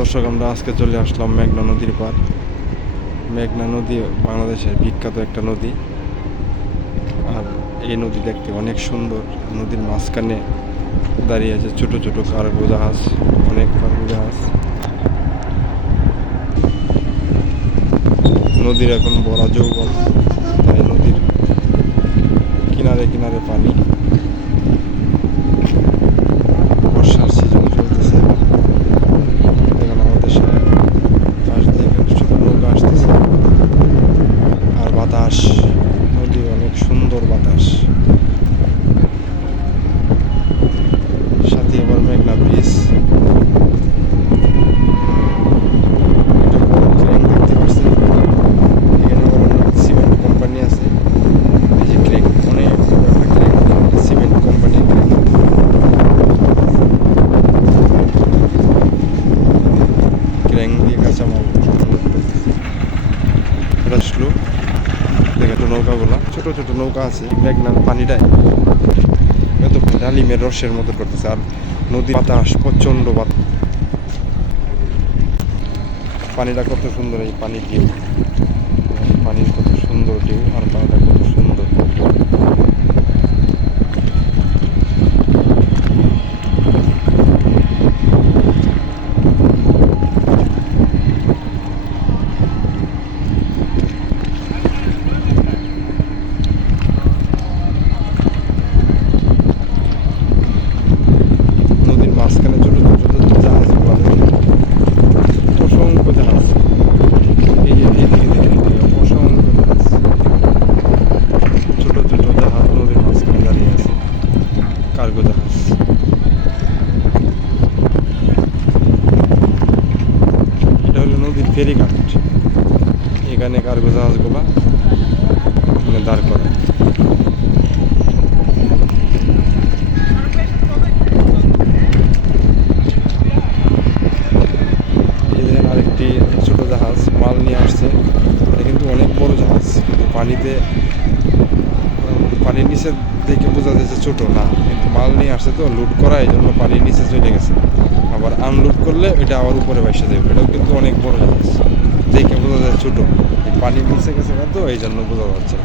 দর্শক, আমরা আজকে চলে আসলাম মেঘনা নদীর পার। মেঘনা নদী বাংলাদেশের বিখ্যাত একটা নদী, আর এই নদী দেখতে অনেক সুন্দর। নদীর মাঝখানে দাঁড়িয়ে আছে ছোট ছোট কার্গো জাহাজ, অনেক কার্গো জাহাজ। নদীর এখন বড় যৌবন, তাই নদীর কিনারে কিনারে পানি। বর্ষার সিজন চলতেছে, দেখুন আমাদের পাশ থেকে ছোট নৌকা আসতেছে, আর বাতাস, নদীর অনেক সুন্দর বাতাস, সাথে আবার মেঘনা ব্রিজ। দেখতে পাচ্ছেন এখানে আবার অনেক সিমেন্ট কোম্পানি আছে। এই যে ক্রেন, অনেক সিমেন্ট কোম্পানি। ক্রেন দিয়ে কাঁচামাল আসলো। দেখে তো নৌকাগুলা, ছোট ছোট নৌকা আছে। মেঘনার পানিটাই এত ডালিমের রসের মতো করতেছে, আর নদী বাতাস, প্রচন্ড বাতাস। পানিটা কত সুন্দর, এই পানির ঢেউ, পানির কত সুন্দর ঢেউ, আর পানিটা কত সুন্দর। নদীর মাঝখানে ছোট ছোট জাহাজ, অসংখ্য জাহাজ। এই যে এইদিকে দেখেন, অসংখ্য জাহাজ, ছোট ছোট জাহাজ নদীর মাঝখানে দাঁড়িয়ে আছে, কার্গো জাহাজ। এটা হলো নদীর ফেরিঘাট, এখানে কার্গো জাহাজগুলা এখানে দাঁড় করে। আরেকটি ছোট জাহাজ মাল নিয়ে আসছে। এটা কিন্তু অনেক বড় জাহাজ, কিন্তু পানির নিচে দেখে বোঝা যাচ্ছে ছোট না, কিন্তু মাল নিয়ে আসছে তো লোড করা, এই জন্য পানির নিচে চলে গেছে। আবার আনলোড করলে এটা আবার উপরে ভাসে যাবে। এটাও কিন্তু অনেক বড় জাহাজ, দেখে বোঝা যায় ছোট, এই পানির নিচে গেছে না তো, এই জন্য বোঝা যাচ্ছে।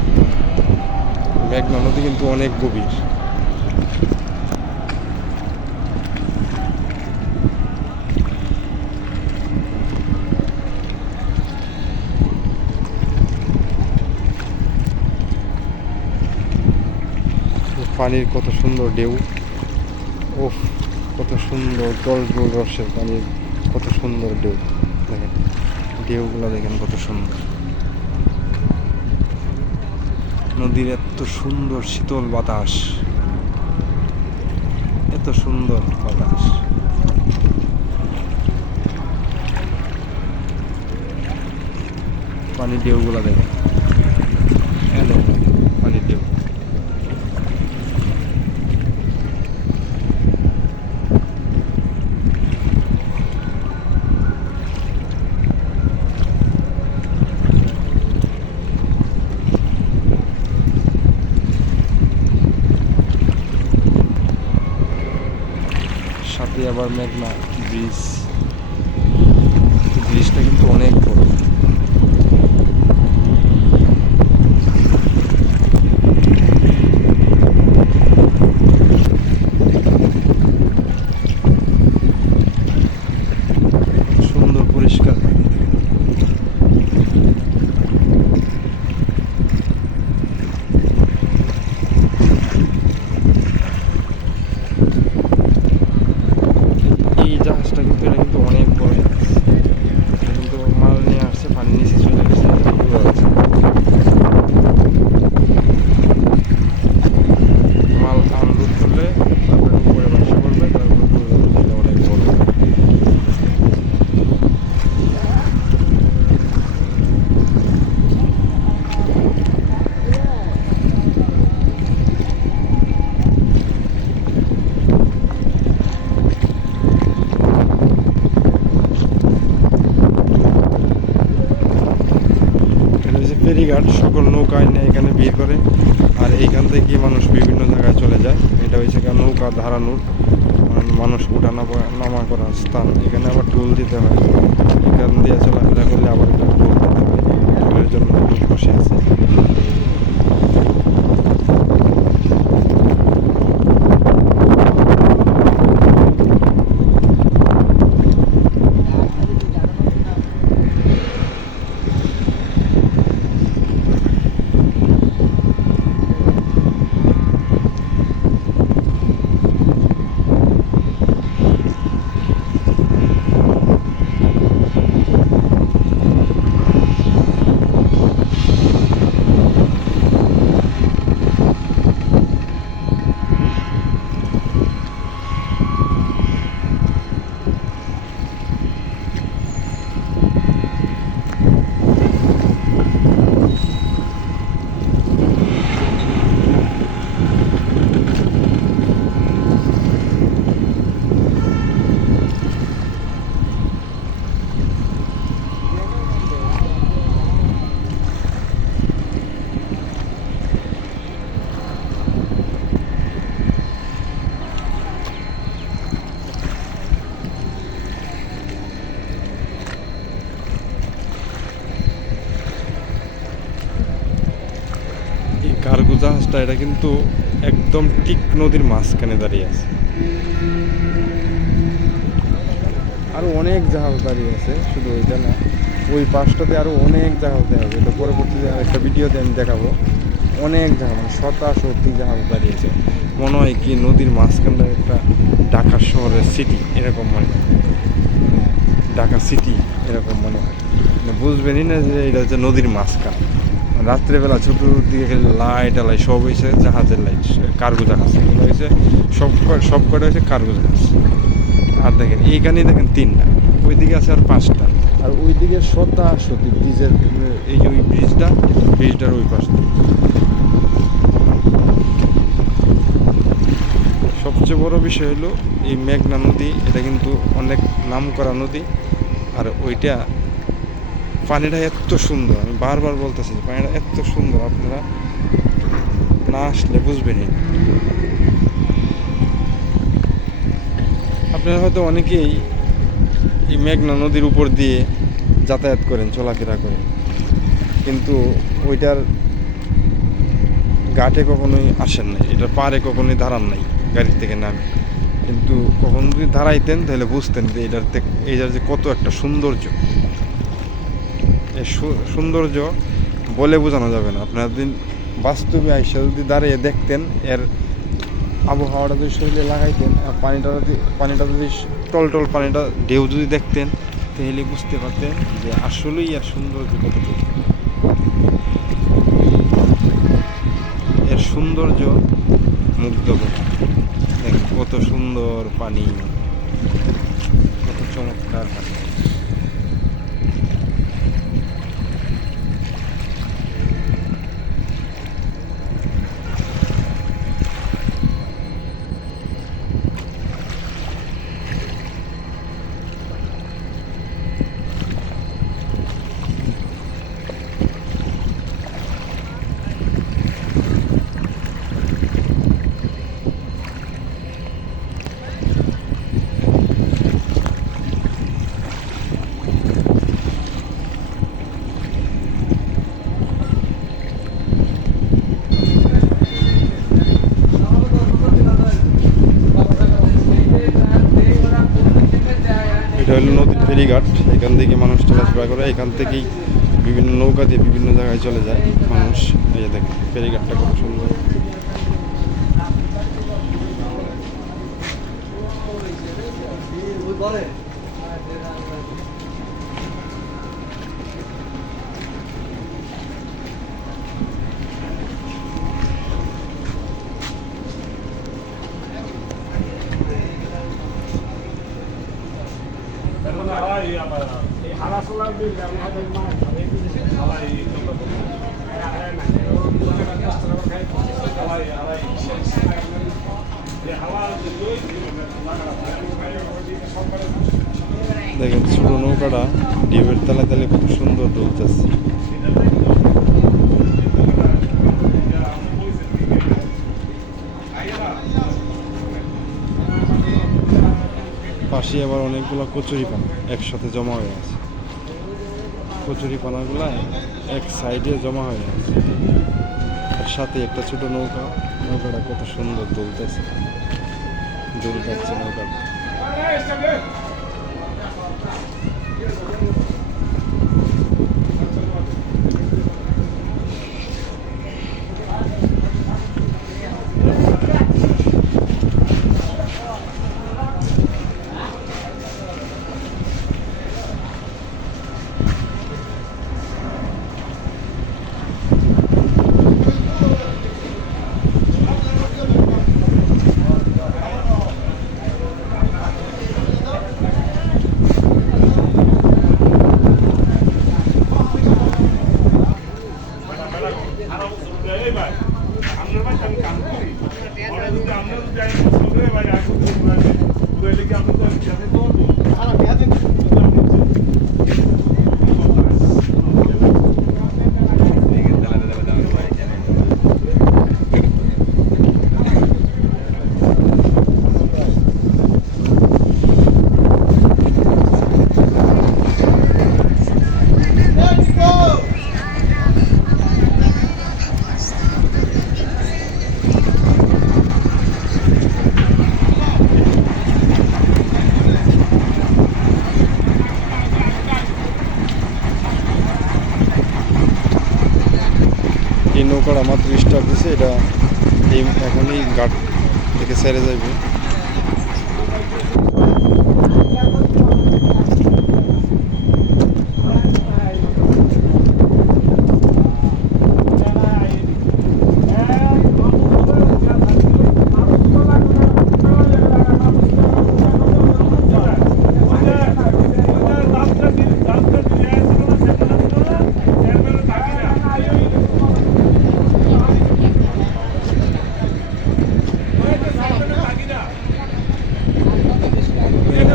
মেঘনা নদী কিন্তু অনেক গভীর। পানির কত সুন্দর ঢেউ, ওফ, কত সুন্দর টলটল রসের পানির, কত সুন্দর ঢেউ। দেখেন ঢেউগুলো, দেখেন কত সুন্দর। নদীর এত সুন্দর শীতল বাতাস, এত সুন্দর বাতাস। পানির ঢেউগুলো দেখেন, পানির ঢেউ। সাথে আবার মেঘনা ব্রিজ, ব্রিজটা কিন্তু অনেক বড়। সুন্দর পরিষ্কার পানি। এই জাহাজটা কিন্তু, এটা কিন্তু অনেক বড় জাহাজ, এটা কিন্তু মাল নিয়ে আসছে, পানির নিচে চলে গেছে, বোঝা যাচ্ছে। মাল আনলোড করলে তারপরে উপরে ব্যবসা করবে, তারপরে বোঝা যাবে এটা অনেক বড়। ফেরিঘাট, সকল নৌকা এনে এখানে ভিড় করে, আর এইখান থেকে মানুষ বিভিন্ন জায়গায় চলে যায়। এটা হয়েছে নৌকা ধারানোর মানুষ উঠা নামা করার স্থান। এখানে আবার টোল দিতে হয়, এখান দিয়ে চলাফেরা করলে আবার একটা টোল দিতে হয়। টোলের জন্য লোক বসে আছে। কার্গো জাহাজটা এটা কিন্তু একদম ঠিক নদীর মাঝখানে দাঁড়িয়ে আছে। আরো অনেক জাহাজ দাঁড়িয়ে আছে, শুধু ওইটা না, ওই পাশটাতে আরো অনেক জাহাজ দেখা যাবে। এটা পরবর্তীতে আরেকটা ভিডিওতে আমি দেখাবো। অনেক জাহাজ, মানে শতাশতি জাহাজ দাঁড়িয়েছে। মনে হয় কি নদীর মাঝখানটা একটা ঢাকা শহরের সিটি এরকম মনে হয়, ঢাকা সিটি এরকম মনে হয়। বুঝবেনই না যে এটা হচ্ছে নদীর মাঝখান। রাত্রেবেলা চতুর্দিকে খেলে লাইট আলাই সব হয়েছে জাহাজের লাইট, কার্গো জাহাজ এগুলো হয়েছে সব কটা হয়েছে কার্গো জাহাজ। আর দেখেন এইখানে দেখেন 3টা, ওইদিকে আছে আর 5টা, আর ওইদিকে শতাশতি ব্রিজের, এই যে ওই ব্রিজটার ওই পাশ দিয়ে। সবচেয়ে বড় বিষয় হলো এই মেঘনা নদী, এটা কিন্তু অনেক নাম করা নদী। আর ওইটা পানিটা এত সুন্দর, আমি বারবার বলতেছি পানিটা এত সুন্দর, আপনারা না আসলে বুঝবেনই। আপনারা হয়তো অনেকেই এই মেঘনা নদীর উপর দিয়ে যাতায়াত করেন, চলাফেরা করেন, কিন্তু ওইটার ঘাটে কখনোই আসেন নাই, এটার পাড়ে কখনোই দাঁড়ান নাই গাড়ির থেকে নামে। কিন্তু কখনো যদি দাঁড়াইতেন তাহলে বুঝতেন যে এইটার যে কত একটা সৌন্দর্য। এই সৌন্দর্য বলে বোঝানো যাবে না। আপনারা দিন বাস্তবে আইসা যদি দাঁড়িয়ে দেখতেন, এর আবহাওয়াটা যদি শরীরে লাগাইতেন, আর পানিটা যদি টলটল পানিটা ঢেউ যদি দেখতেন, তাহলে বুঝতে পারতেন যে আসলেই এর সৌন্দর্য কতটুকু। এর সৌন্দর্য মুগ্ধকর। দেখেন কত সুন্দর পানি, কত চমৎকার পানি। এটা হলো নদীর ফেরিঘাট, এখান থেকে মানুষ চলাফেরা করে, এখান থেকেই বিভিন্ন নৌকা দিয়ে বিভিন্ন জায়গায় চলে যায় মানুষ। এই যে দেখেন ফেরিঘাটটা কত সুন্দর। দেখেন ছোট নৌকাটা ঢেউয়ের তালে তালে কত সুন্দর দুলতেছে। পাশে আবার অনেকগুলো কচুরিপানা একসাথে জমা হয়ে আছে। কচুরিপানাগুলো এক সাইডে জমা হয়ে আছে। আর সাথে একটা ছোট নৌকা, নৌকাটা কত সুন্দর দুলতেছে, দুলতেছে নৌকাটা। এই নৌকাটা মাত্র স্টার্ট দিছে, এটা এখনই ঘাট থেকে ছেড়ে যাবে।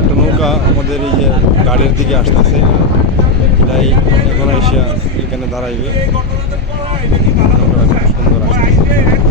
একটা নৌকা আমাদের এই যে গাড়ির দিকে আসতেছে, এটাই এখন এসে এখানে দাঁড়াইবে। নৌকাটা খুব সুন্দর আসতেছে।